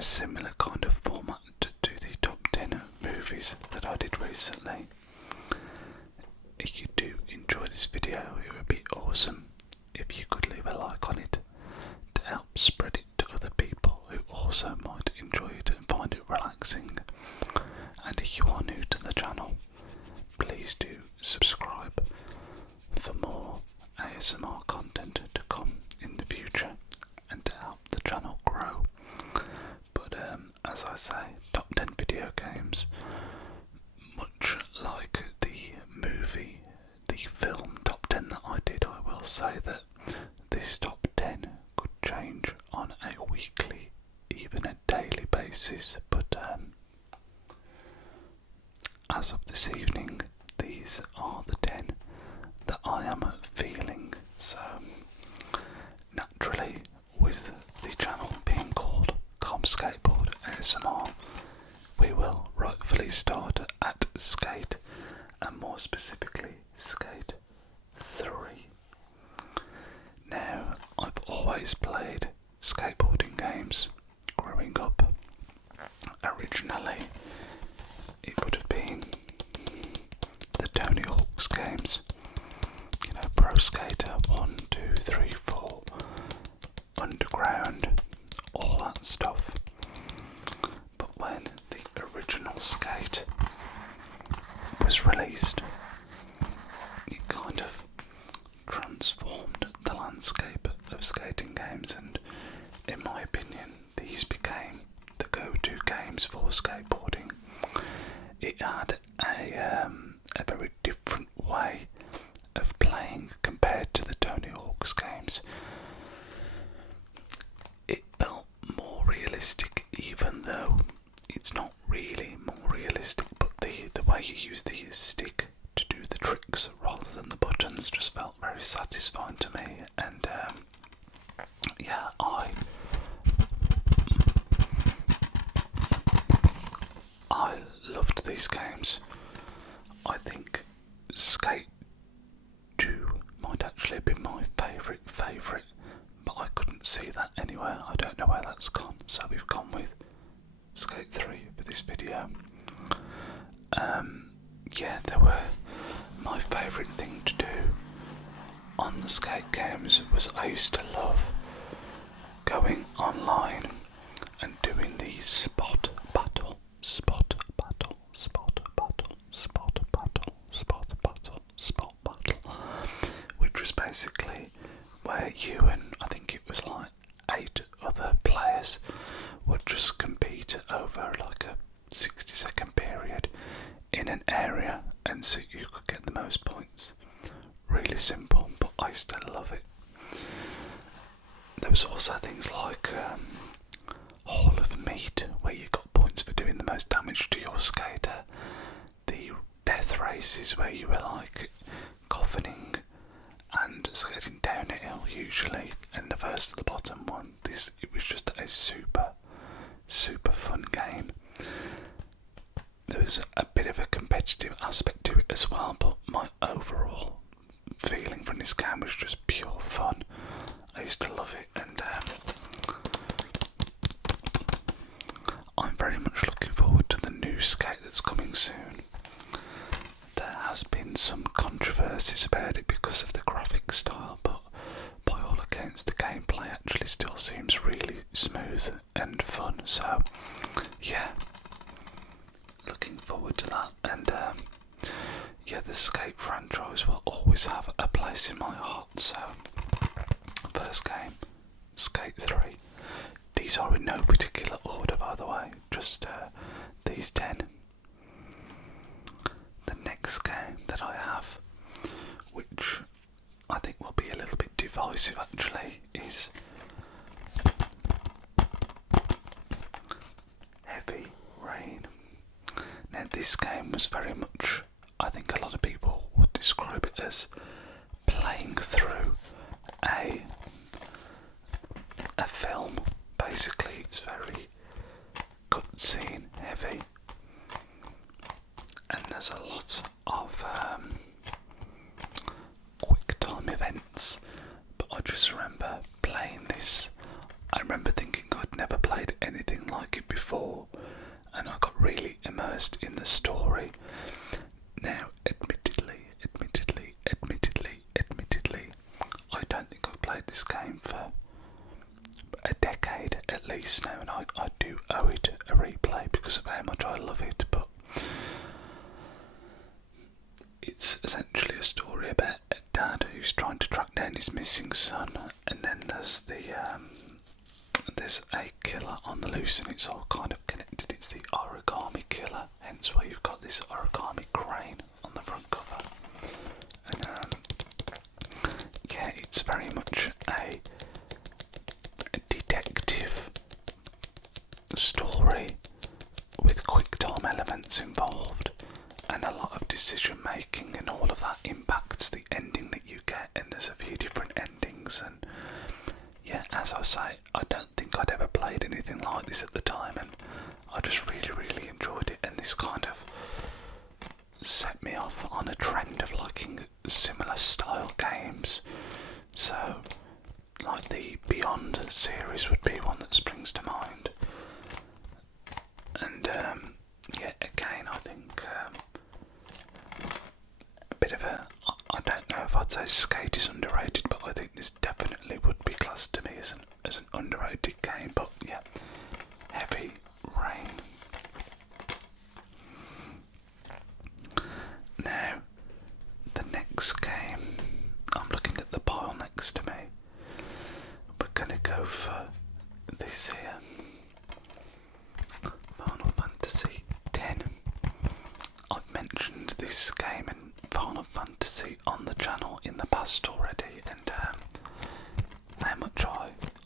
a similar kind of format to the top 10 movies that I did recently. If you do enjoy this video, it would be awesome if you could leave a like on it to help spread it to other people who also might enjoy it and find it relaxing. And if you are new to the channel, please do subscribe for more ASMR content to come in the future and to help the channel grow. But as I say, top 10 video games, much like the film top 10 that I did, I will say that this top 10 could change on a weekly, even a daily basis, but as of this evening, these are the 10 that I am feeling. So naturally, with the channel being called Skateboard ASMR, we will rightfully start at Skate, and more specifically Skate 3. Now, I've always played skateboarding games growing up. Originally, it would have been the Tony Hawk's games, you know, Pro Skater 1, 2, 3, 4, Underground, all that stuff. But when the original Skate was released, it kind of transformed the landscape of skating games, and in my opinion, these became the go-to games for skateboarding. It had a very different way of playing compared to the Tony Hawk's games. It felt more realistic, even though it's not really more realistic, but the way you use the stick to do the tricks rather than the buttons just felt very satisfying to me. And yeah, I loved these games. I think Skate 2 might actually have been my favourite, but I couldn't see that anywhere. I don't know where that's gone, so we've gone with Skate 3 for this video. Yeah, they were my favourite thing to do on the skate games. Was I used to love going online and doing the spot battle, which was basically where you and I think it was like 8 other players would just compete over like a 60-second period in an area, and so you could get the most points. Really simple, but I still love it. There was also things like Hall of Meat, where you got points for doing the most damage to your skater. The death races, where you were like coffining and skating down a hill usually, and the first to the bottom one. It was just a super fun game. There was a bit of a competitive aspect to it as well, but my overall feeling from this game was just pure fun. I used to love it, and I'm very much looking forward to the new Skate that's coming soon. There has been some controversies about it because of the graphic style, but by all accounts the gameplay actually still seems really smooth and fun, so yeah, looking forward to that. And yeah, the Skate franchise will always have a place in my heart. So first game, Skate 3. These are in no particular order, by the way, just these 10. The next game that I have, which I think will be a little bit divisive actually, is Heavy Rain. Now this game was very much, I think a lot of people would describe it as playing through a film. Basically it's very cutscene heavy, and there's a lot of quick time events, but I just remember playing this. I remember thinking I'd never played anything like immersed in the story. Now, admittedly, I don't think I've played this game for a decade at least now, and I do owe it a replay because of how much I love it, but it's essentially a story about a dad who's trying to track down his missing son, and then there's a killer on the loose, and it's all kind of connected. It's the origami killer, hence why you've got this origami crane on the front cover. And yeah, it's very much a detective story with quick time elements involved, and a lot of decision making, and all of that impacts the ending that you get, and there's a few different endings. And yeah, as I say, I don't think I'd ever played anything like this at the time, and I just really enjoyed it, and this kind of set me off on a trend of liking similar style games. So like the Beyond series would be one that springs to mind, and yeah, again I think a bit of a, I don't know if I'd say Skate is underrated, but I think this definitely would be classed to me as an underrated game. But yeah, Heavy Rain. Now, the next game, I'm looking at the pile next to me. We're gonna go for this here, Final Fantasy X. I've mentioned this game and Final Fantasy on the channel in the past already, and how much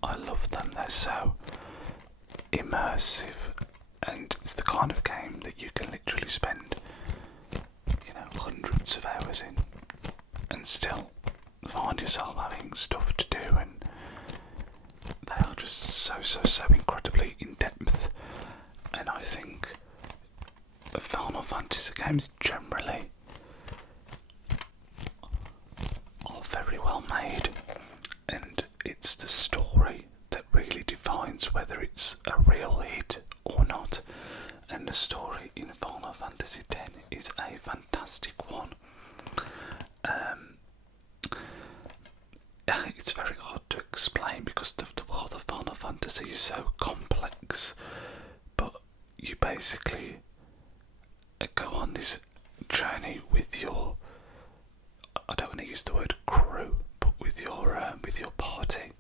I love them. They're so immersive, and it's the kind of game that you can literally spend, hundreds of hours in, and still find yourself having stuff to do, and they are just so incredibly in depth. And I think the Final Fantasy games generally are very well made, and it's the story that really defines whether it's a real hit or not. And the story in Final Fantasy X is a fantastic one. It's very hard to explain because the world of Final Fantasy is so complex, but you basically go on this journey with your, I don't want to use the word crew, but with your party,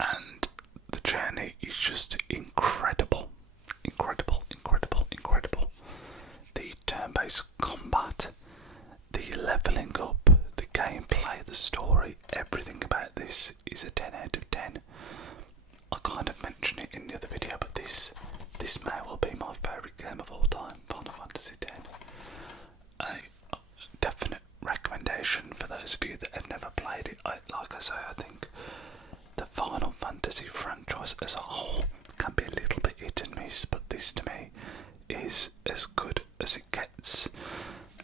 and the journey is just incredible. The turn-based combat, the levelling up, the gameplay, the story, everything about this is a 10 out of 10. I kind of mentioned it in the other video, but this may well be my favourite game of all time, Final Fantasy X. A definite recommendation for those of you that have never played it. Like I say, I think the Final Fantasy franchise as a whole can be a little bit hit and miss, but this to me is as good as it gets.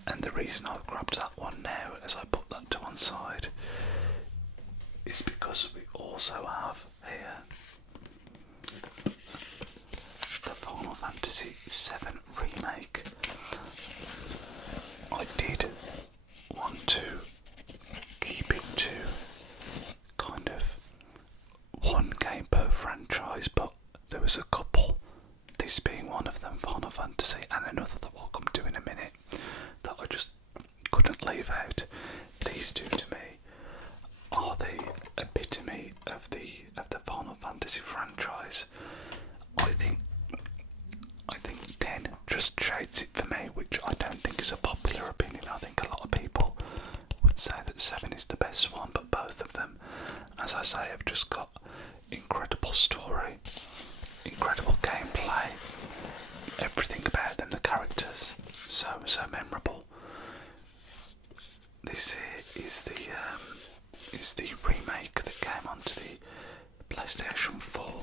And the reason I've grabbed that one now, as I put that to one side, is because we also have here the Final Fantasy VII Remake. I did want to keep it to kind of one game per franchise, but there was a couple, this being one of them, Final Fantasy, and another that we'll come to in a minute, that I just couldn't leave out. These two to me are the epitome of the Final Fantasy franchise. I think 10 just shades it for me, which I don't think is a popular opinion. I think a lot of people would say that 7 is the best one, but both of them, as I say, have just got incredible story, incredible gameplay, everything about them, the characters, so memorable. This here is the remake that came onto the PlayStation 4,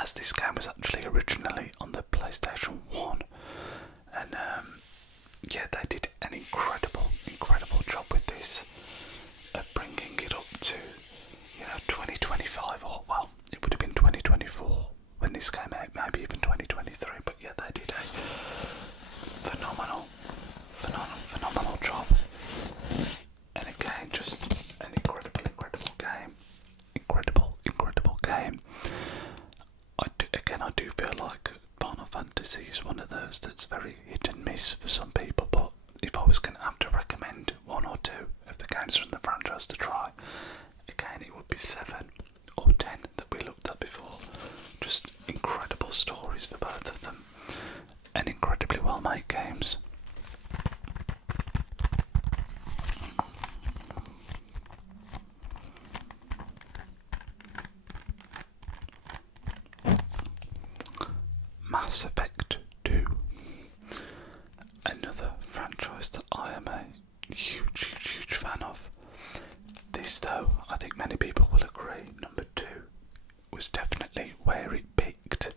as this game was actually originally on the PlayStation 1, and yeah, they did an incredible job with this, bringing it up to 2025, or well, it would have been 2024 when this came out, maybe even 2023, but games from the franchise to try. Again, it would be 7 or 10 that we looked at before. Just incredible stories for both of them, and incredibly well made games. Mass Effect 2. Another franchise that I am a huge fan of. This, though, I think many people will agree, number 2 was definitely where it peaked.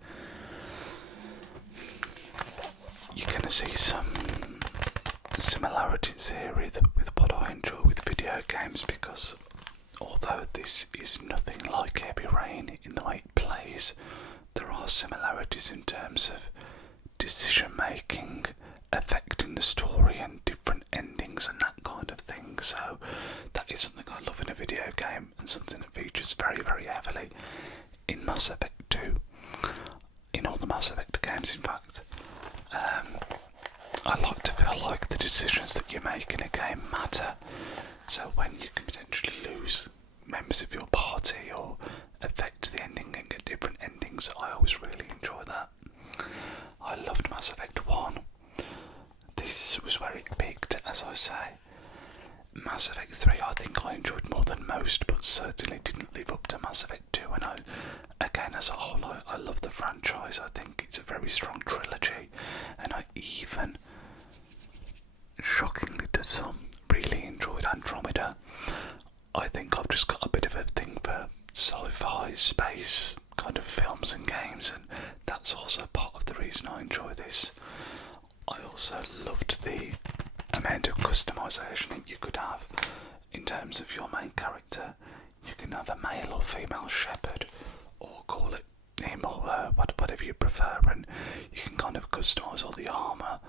You're going to see some similarities here with what I enjoy with video games, because although this is nothing like Heavy Rain in the way it plays, there are similarities in terms of decision making affecting the story and different endings and that kind of thing. So that is something I love in a video game, and something that features very heavily in Mass Effect 2, in all the Mass Effect games in fact. I like to feel like the decisions that you make in a game matter, so when you can potentially lose members of your party or affect the ending and get different endings, I always really enjoy that. I loved Mass Effect 1. This was where it peaked, as I say. Mass Effect 3 I think I enjoyed more than most, but certainly didn't live up to Mass Effect 2, and again as a whole I love the franchise. I think it's a very strong trilogy, and I even, shockingly to some, really enjoyed Andromeda. I think I've just got a bit of a thing for sci-fi, space kind of films and games, and that's also part of the reason I enjoy this. I also loved the amount of customization that you could have in terms of your main character. You can have a male or female shepherd, or call it him or her, whatever you prefer, and you can kind of customise all the armour.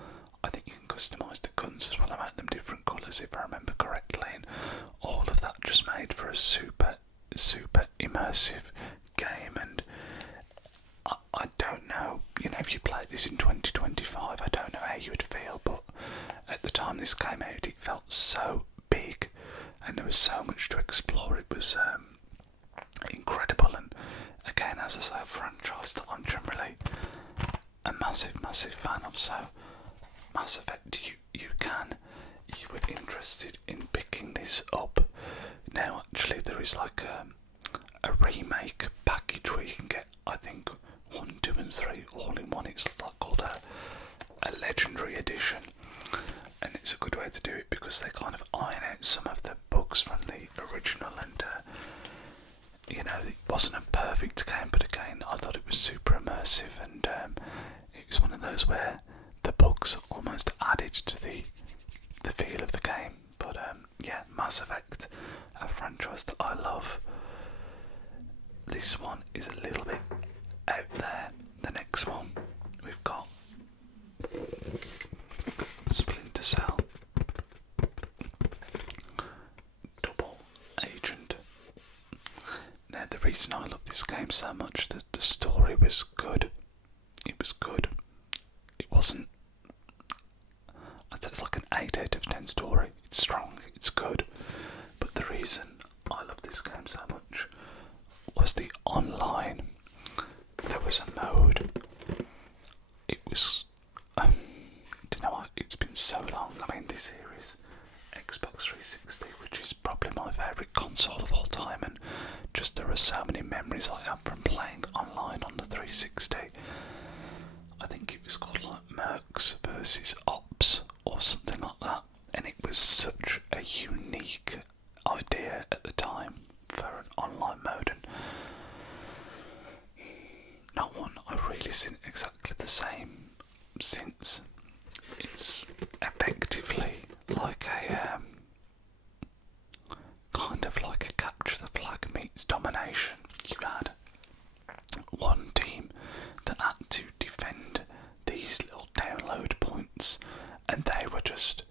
I think you can customise the guns as well and make them different colours if I remember correctly, and all of that just made for a super immersive game. And I don't know, if you played this in 2025, I don't know how you would feel, but at the time this came out it felt so big and there was so much to explore. It was incredible, and again, as I say, a franchise that I'm generally a massive fan of. So Mass Effect, you were interested in picking this up. Now actually there is like a remake package where you can get, I think, 1, 2 and 3 all in one. It's like called a legendary edition, and it's a good way to do it because they kind of iron out some of the bugs from the original, and it wasn't a perfect game, but again I thought it was super immersive, and it was one of those where the bugs almost added to the feel of the game. But yeah, Mass Effect, a franchise that I love. This one is a little bit out there. The next one we've got Splinter Cell Double Agent. Now the reason I love this game so much, that the story was good. It was good. It wasn't, I'd say it's like an 8 out of 10 story. It's strong, it's good. But the reason I love this game so much was the online. There was a mode. It was, it's been so long. I mean, this here is Xbox 360, which is probably my favourite console of all time, and just there are so many memories I have from playing online on the 360. I think it was called like Mercs versus Ops or something like that, and it was such a unique idea at the time for an online mode, and not one I've really seen exactly the same since. It's effectively like a kind of like a capture the flag meets domination. You had one team that had to defend these little download points, and they were just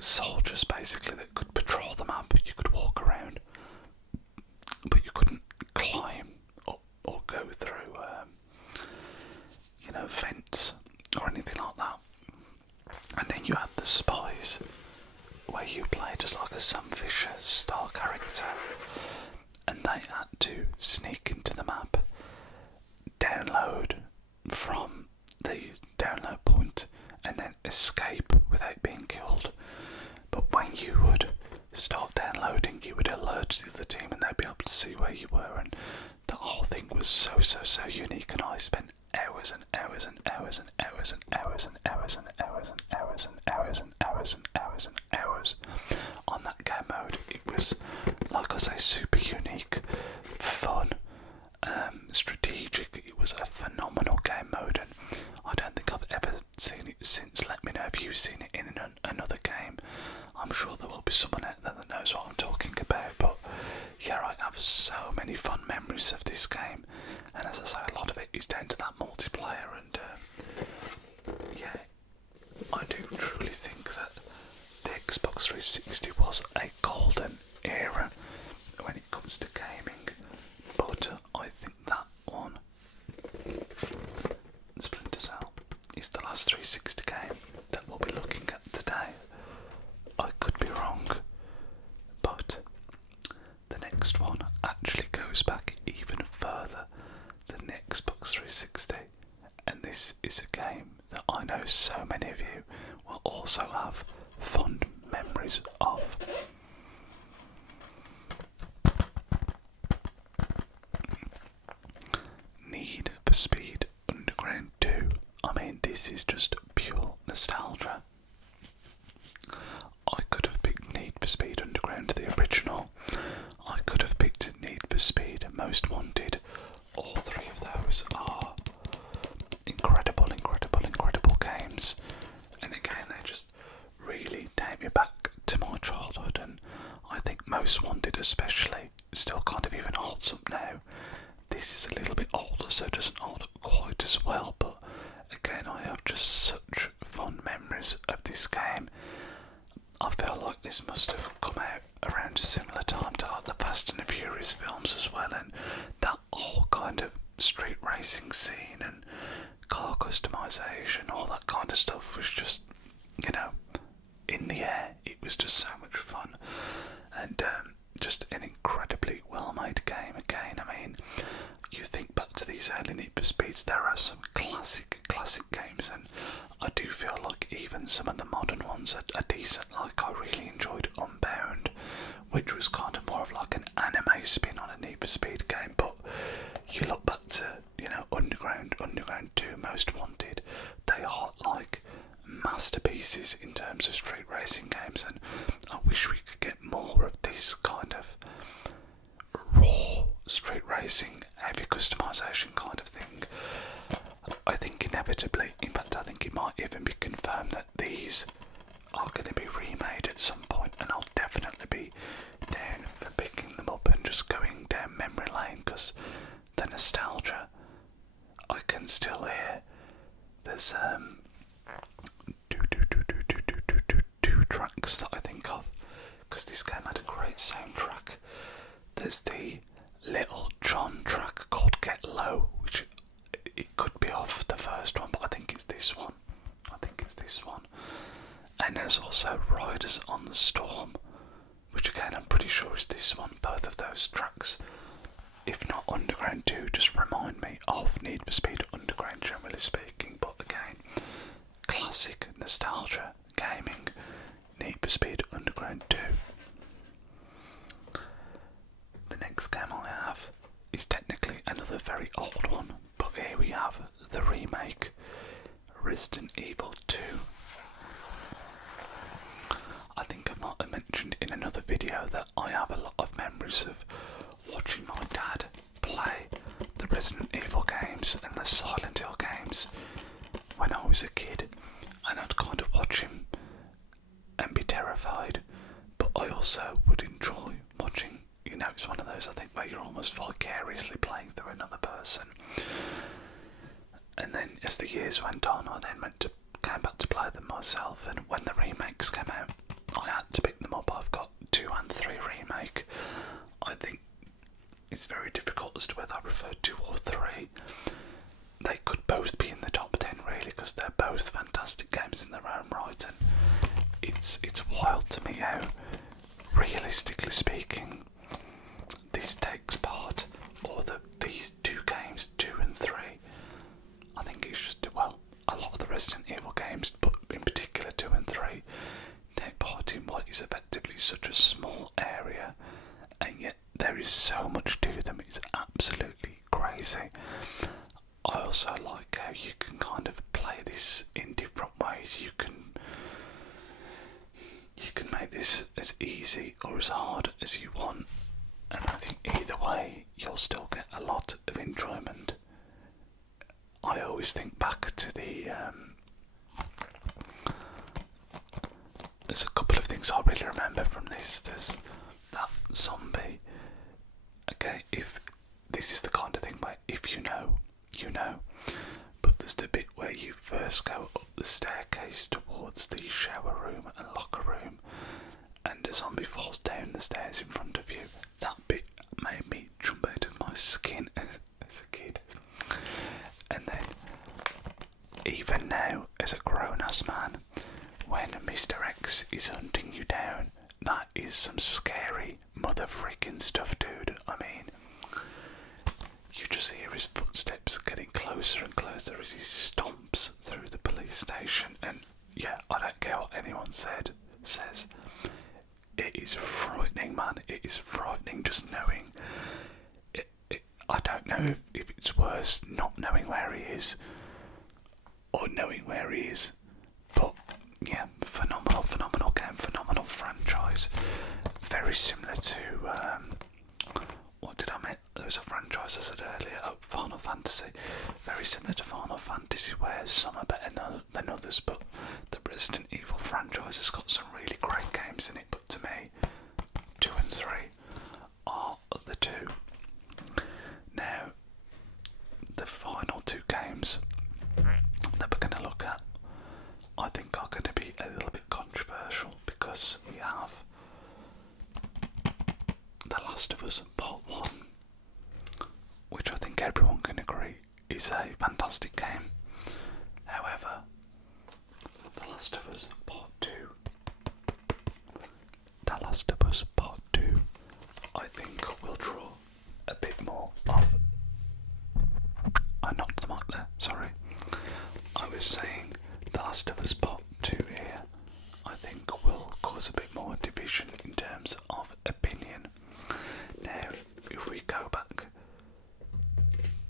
soldiers basically that could patrol the map. You could walk around, but you couldn't climb up or go through vents or anything like that. And then you had the spies, Slasher star character, and they had to sneak into the map, download from the download point, and then escape without being killed. But when you would start downloading, you would alert the other team and they'd be able to see where you were, and the whole thing was so unique, and I spent hours and hours and hours and hours and hours and hours and hours and hours and hours and hours and hours and hours on that game mode. It was, like I say, super unique, fun, strategic. It was a phenomenal game mode, and I don't think I've ever seen it since. Let me know if you've seen it in another game. I'm sure there will be someone out there that knows what I'm talking about, but yeah, I have so many fun memories of this game, and as I say, a lot of it is down to that multiplayer, and yeah, I do truly think that the Xbox 360 was a golden era when it comes to gaming, but I think that one, Splinter Cell, is the last 360 game that we'll be looking at today. I could be wrong, but the next one actually goes back even further than the Xbox 360, and this is a game that I know so many of you will also have fond memories of. Need for Speed Underground 2. I mean, this is just pure nostalgia. I could have picked Need for Speed Underground, the original. I could have picked Need for Speed Most Wanted. All three of those are incredible games. And again, they just really take me back to my childhood, and I think Most Wanted especially still kind of even holds up now. This is a little bit older, so it doesn't hold up quite as well, but again, I have just such fond memories of this game. I feel like this must have come out around a similar time to like the Fast and the Furious films as well, and that whole kind of street racing scene and car customization, all that kind of stuff was just, you know, in the air. It was just so much fun, and just an incredibly well made game again. I mean, you think back to these early Need for Speeds, there are some classic games, and I do feel like even some of the modern ones are decent. Like, I really enjoyed Unbound, which was kind of more of like an anime spin on a Need for Speed game, but you look back to, you know, Underground 2, Most Wanted, they are like masterpieces in terms of street racing games, and I wish we could get more of this kind of raw street racing, heavy customization kind of thing. I think inevitably, in fact I think it might even be confirmed that these are going to be remade at some point, and I'll definitely be down for picking them up and just going down memory lane, because the nostalgia I can still hear. There's two tracks that I think of, because this game had a great soundtrack. There's the Little John track called Get Low, which it could be off the first one, but I think it's this one. And there's also Riders on the Storm, which again I'm pretty sure is this one. Both of those tracks, if not Underground 2, just remind me of Need for Speed Underground generally speaking, but again, classic nostalgia gaming, Need for Speed Underground 2. The next game I have is technically another very old one, but here we have the remake, Resident Evil 2. I think I might have mentioned in another video that I have a lot of memories of watching my dad play the Resident Evil games and the Silent Hill games when I was a kid, and I'd kind of watch him and be terrified, but I also would enjoy watching. You know, it's one of those, I think, where you're almost vicariously playing through another person. And then as the years went on, I then came back to play them myself, and when the remakes came out, I had to pick them up. I've got 2 and 3 remake. I think it's very difficult as to whether I prefer 2 or 3. They could both be in the top 10 really, because they're both fantastic games in their own right, and it's wild to me how realistically speaking, this takes part, or these two games, 2 and 3, I think it's just, well, a lot of the Resident Evil games, but in particular 2 and 3, take part in what is effectively such a small area, and yet there is so much to them, it's absolutely crazy. I also like how you can kind of play this in different ways. You can make this as easy or as hard as you want, and I think either way you'll still get a lot of enjoyment. I always think back to there's a couple of things I really remember from this. There's that zombie. Okay, if this is the kind of thing where if you know, you know. But there's the bit where you first go up the staircase towards the shower room and locker room, and a zombie falls down the stairs in front of you. That bit made me jump out of my skin as a kid. And then, even now, as a grown-ass man, when Mr. X is hunting you down, that is some scary mother freaking stuff, dude. I mean, you just hear his footsteps getting closer and closer as he stomps through the police station, and yeah, I don't care what anyone says. It is frightening, man. It is frightening just knowing. I don't know if it's worse not knowing where he is or knowing where he is, but yeah, phenomenal game, phenomenal franchise. Very similar to what did I mean? There was a franchise I said earlier, Final Fantasy. Very similar to Final Fantasy, where some are better than others, but the Resident Evil franchise has got some really great games in it. But to me, 2 and 3 are the two. Now, the final 2 games that we're going to look at, I think are going to be a little bit controversial, because we have The Last of Us Part 1, which I think everyone can agree is a fantastic game. However, The Last of Us Part 2, I think will draw a bit more of... I knocked the mic there, sorry. I was saying The Last of Us Part 2 here, I think will cause a bit more division in terms of opinion. Now, if we go back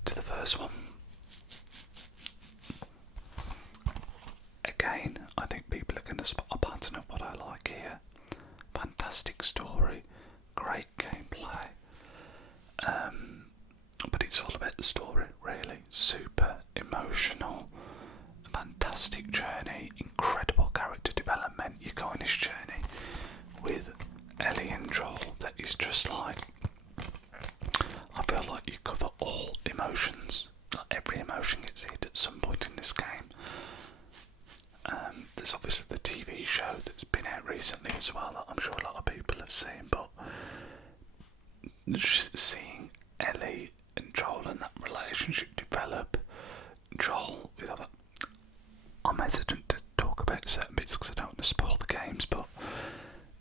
to the first one, again, I think people are going to spot a pattern of what I like here. Fantastic story, great gameplay, but it's all about the story, really. Super emotional, fantastic journey, incredible character development. You go on this journey with Ellie and Joel that is just like, I feel like you cover all emotions. Like every emotion gets hit at some point in this game. There's obviously the TV show that's been out recently as well that I'm sure a lot of people have seen, but just seeing Ellie and Joel and that relationship develop, Joel, I'm hesitant to talk about certain bits because I don't want to spoil the games, but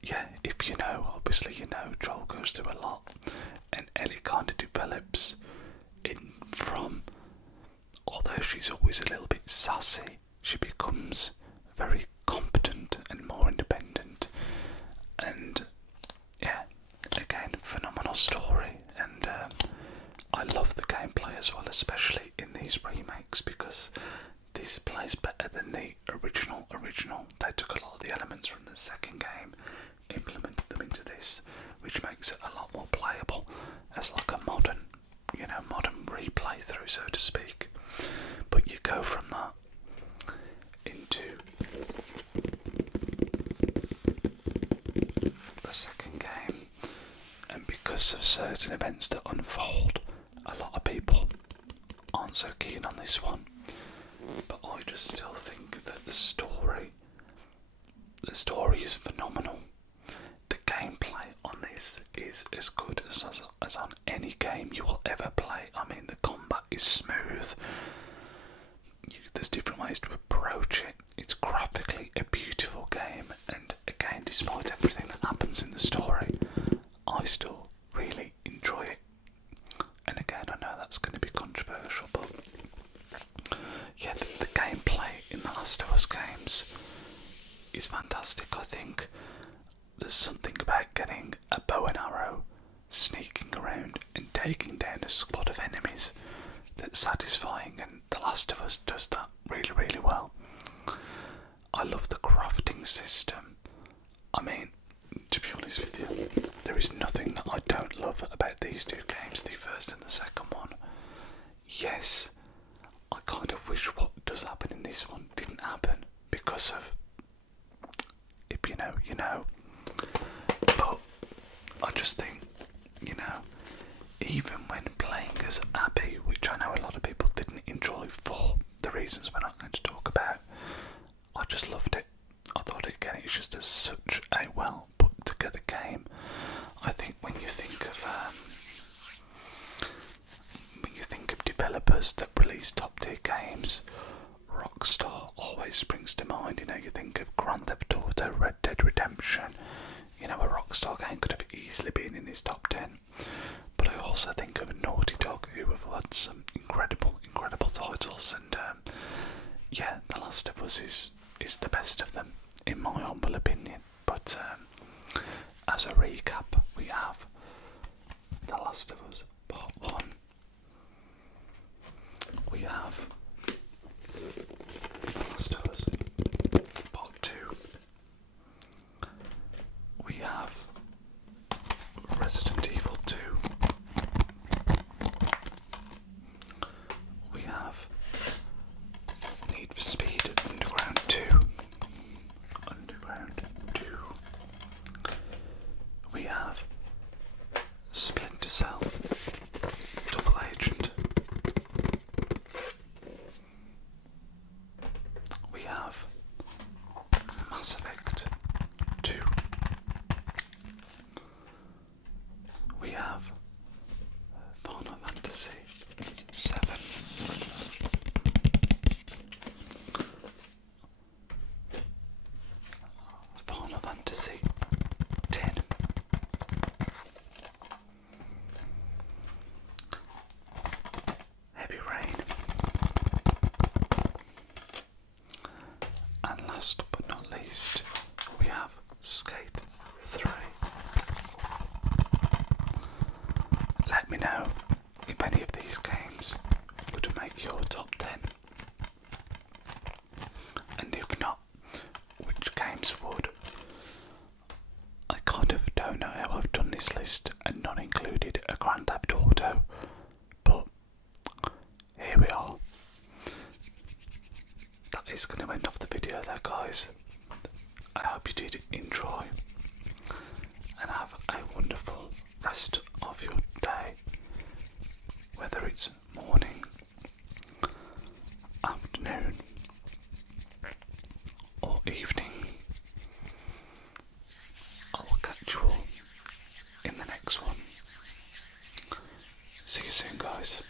yeah, if you know, obviously you know, Joel goes through a lot, and Ellie kind of develops in from, although she's always a little bit sassy, she becomes very competent and more independent, and yeah, again, phenomenal story, and I love the gameplay as well, especially in these remakes, because this plays better than the original. They took a lot of the elements from the second game, implemented them into this, which makes it a lot more playable as like a modern replay through, so to speak. But you go from that into the second game, and because of certain events that unfold, a lot of people aren't so keen on this one. But I just still think that the story is phenomenal. The gameplay on this is as good as on any game you will ever play. I mean, the combat is smooth. There's different ways to approach it. It's graphically a beautiful game, and again, despite everything that happens in the story, I still really enjoy it. And again, I know that's going to be controversial, but yeah, the gameplay in the Last of Us games is fantastic. I think there's something about getting a bow and arrow, sneaking around and taking down a squad of enemies that's satisfying, and The Last of Us does that really, really well. I love the crafting system. I mean, to be honest with you, there is nothing that I don't love about these two games, the first and the second one. Yes, I kind of wish what does happen in this one didn't happen, because of, if you know. But I just think, even when playing as Abby, which I know a lot of people didn't enjoy for the reasons we're not going to talk about, I just loved it. I thought, again, it's just such a well put together game. I think when you think of developers that release top tier games, Rockstar always springs to mind. You think of Grand Theft Auto, Red Dead Redemption. A Rockstar game could have easily been in his top 10. But I also think of Naughty Dog, who have had some incredible titles, and yeah, The Last of Us is the best of them, in my humble opinion. But as a recap, we have The Last of Us Part 1. We have The Last of Us Part 2. We have Resident Evil 2. We have Need for Speed Underground 2. We have Splinter Cell Double Agent. We have Mass Effect 2. We have Final Fantasy 7. Final Fantasy 10. Heavy Rain. And last but not least, we have Skate 3. Let me know if any of these games would make your top 10. And if not, which games would? I kind of don't know how I've done this list and not included a Grand Theft Auto, but here we are. That is going to end off the video there, guys. I hope you did enjoy, and have a wonderful rest of your day, whether it's morning, afternoon, or evening. I will catch you all in the next one. See you soon, guys.